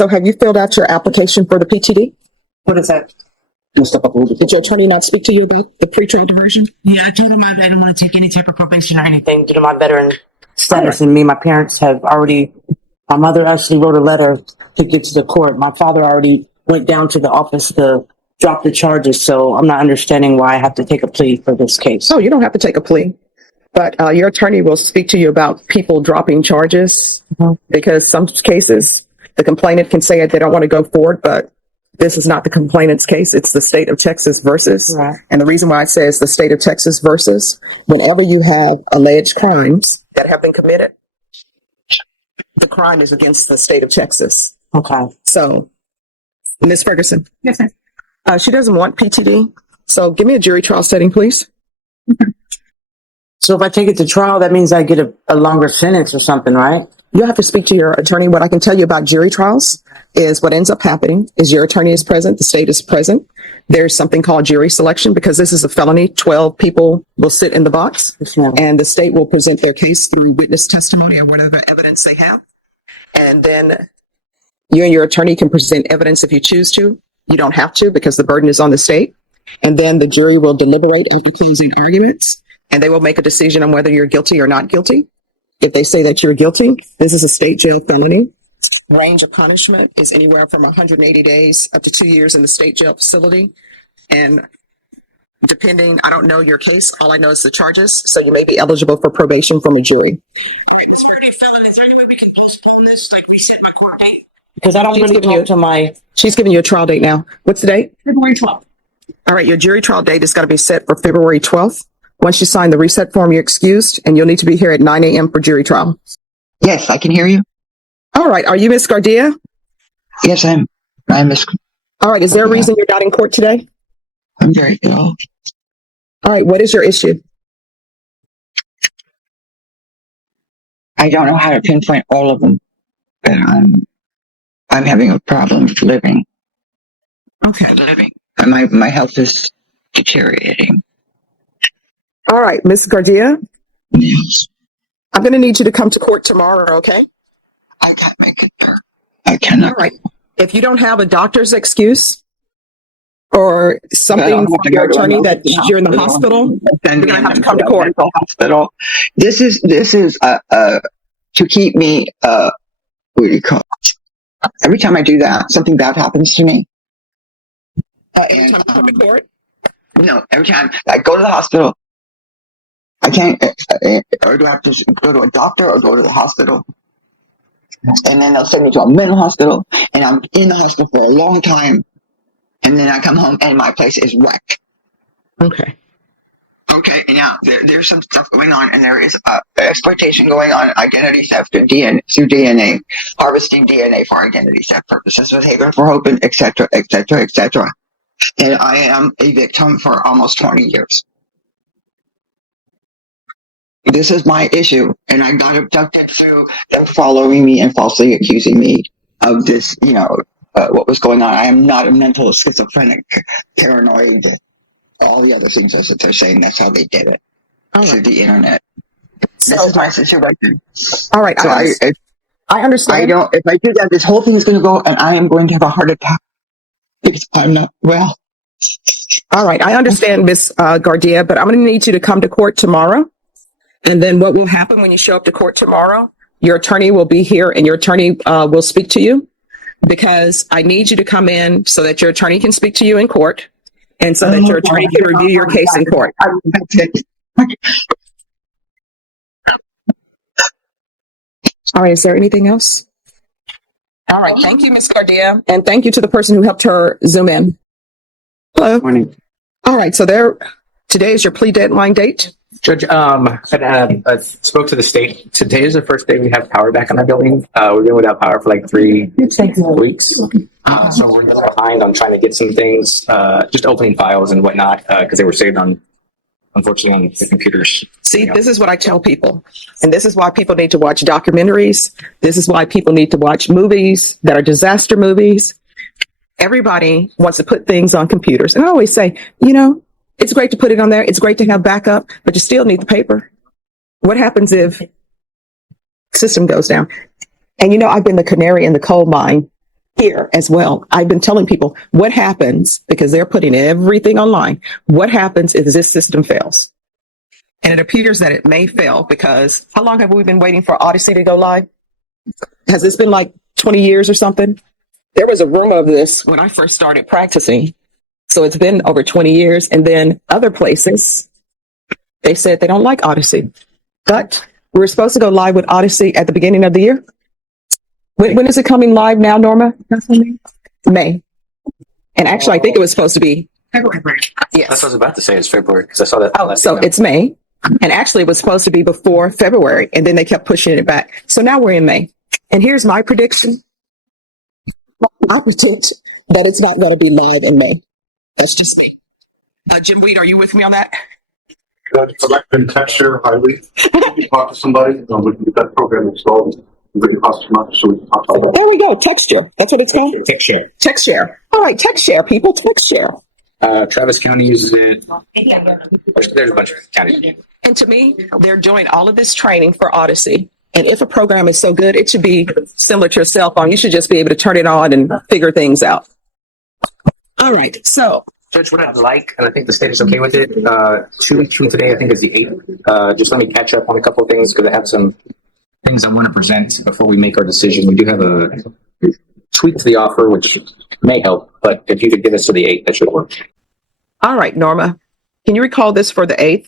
So have you filled out your application for the PTD? What is that? Did your attorney not speak to you about the pretrial diversion? Yeah, I told him I didn't want to take any type of probation or anything due to my veteran status. And me and my parents have already, my mother actually wrote a letter to get to the court. My father already went down to the office to drop the charges. So I'm not understanding why I have to take a plea for this case. Oh, you don't have to take a plea. But your attorney will speak to you about people dropping charges because some cases the complainant can say they don't want to go forward, but this is not the complainant's case. It's the state of Texas versus. Right. And the reason why I say it's the state of Texas versus, whenever you have alleged crimes that have been committed, the crime is against the state of Texas. Okay. So, Ms. Ferguson. Yes, sir. She doesn't want PTD. So give me a jury trial setting, please. So if I take it to trial, that means I get a longer sentence or something, right? You have to speak to your attorney. What I can tell you about jury trials is what ends up happening is your attorney is present, the state is present. There's something called jury selection because this is a felony. 12 people will sit in the box and the state will present their case through witness testimony or whatever evidence they have. And then you and your attorney can present evidence if you choose to. You don't have to because the burden is on the state. And then the jury will deliberate after closing arguments and they will make a decision on whether you're guilty or not guilty. If they say that you're guilty, this is a state jail felony. Range of punishment is anywhere from 180 days up to 2 years in the state jail facility. And depending, I don't know your case, all I know is the charges. So you may be eligible for probation from a jury. Is there any way we can postpone this, like reset my court date? Because I don't really talk to my... She's giving you a trial date now. What's the date? February 12th. All right, your jury trial date is going to be set for February 12th. Once you sign the reset form, you're excused, and you'll need to be here at 9 a.m. for jury trial. Yes, I can hear you. All right. Are you Miss Gardia? Yes, I'm Miss. All right. Is there a reason you're not in court today? I'm very ill. All right. What is your issue? I don't know how to pinpoint all of them, but I'm having a problem living. Okay. Living. My health is deteriorating. All right, Miss Gardia. Yes. I'm going to need you to come to court tomorrow, okay? I can't make it there. I cannot. All right. If you don't have a doctor's excuse or something from your attorney that you're in the hospital, you're going to have to come to court. Hospital. This is to keep me. What do you call it? Every time I do that, something bad happens to me. Every time you come to court? No, every time I go to the hospital, I can't, or do I have to go to a doctor or go to the hospital? And then they'll send me to a mental hospital, and I'm in the hospital for a long time, and then I come home and my place is wrecked. Okay. Okay, now there's some stuff going on, and there is exploitation going on, identity theft through DNA, harvesting DNA for identity theft purposes, with Haven for Hope, et cetera, et cetera, et cetera. And I am a victim for almost 20 years. This is my issue, and I got abducted through them following me and falsely accusing me of this, what was going on. I am not a mental schizophrenic, paranoid, all the other things that they're saying. That's how they did it through the internet. So, this is my situation. All right. So I understand. If I do that, this whole thing is going to go, and I am going to have a heart attack because I'm not well. All right. I understand, Miss Gardia, but I'm going to need you to come to court tomorrow. And then what will happen when you show up to court tomorrow? Your attorney will be here and your attorney will speak to you because I need you to come in so that your attorney can speak to you in court and so that your attorney can review your case in court. All right. Is there anything else? All right. Thank you, Ms. Gardia. And thank you to the person who helped her Zoom in. Hello. Morning. All right. So today is your plea deadline date. Judge, I spoke to the state. Today is the first day we have power back on our building. We've been without power for like 3 weeks. So we're just behind on trying to get some things, just opening files and whatnot, because they were saved unfortunately on the computers. See, this is what I tell people. And this is why people need to watch documentaries. This is why people need to watch movies that are disaster movies. Everybody wants to put things on computers. And I always say, it's great to put it on there. It's great to have backup, but you still need the paper. What happens if the system goes down? And I've been the canary in the coal mine here as well. I've been telling people what happens because they're putting everything online. What happens if this system fails? And it appears that it may fail because how long have we been waiting for Odyssey to go live? Has this been like 20 years or something? There was a rumor of this when I first started practicing. So it's been over 20 years. And then other places, they said they don't like Odyssey. But we're supposed to go live with Odyssey at the beginning of the year. When is it coming live now, Norma? May. And actually, I think it was supposed to be February. Yes. That's what I was about to say. It's February because I saw that. Oh, so it's May. And actually, it was supposed to be before February. And then they kept pushing it back. So now we're in May. And here's my prediction. I predict that it's not going to be live in May. That's just me. Jim Weed, are you with me on that? Select and texture highly. You talk to somebody, we can get that program installed. Bring the customer so we can talk about it. There we go. Texture. That's what it's called? TechShare. TechShare. All right. TechShare, people. TechShare. Travis County uses it. There's a bunch of counties. And to me, they're doing all of this training for Odyssey. And if a program is so good, it should be similar to a cell phone. You should just be able to turn it on and figure things out. All right. So, Judge, what I'd like, and I think the state is okay with it, 2 weeks from today, I think is the 8th. Just let me catch up on a couple of things because I have some things I want to present before we make our decision. We do have a tweak to the offer, which may help, but if you could get us to the 8th, that should work. all right, Norma, can you recall this for the 8th?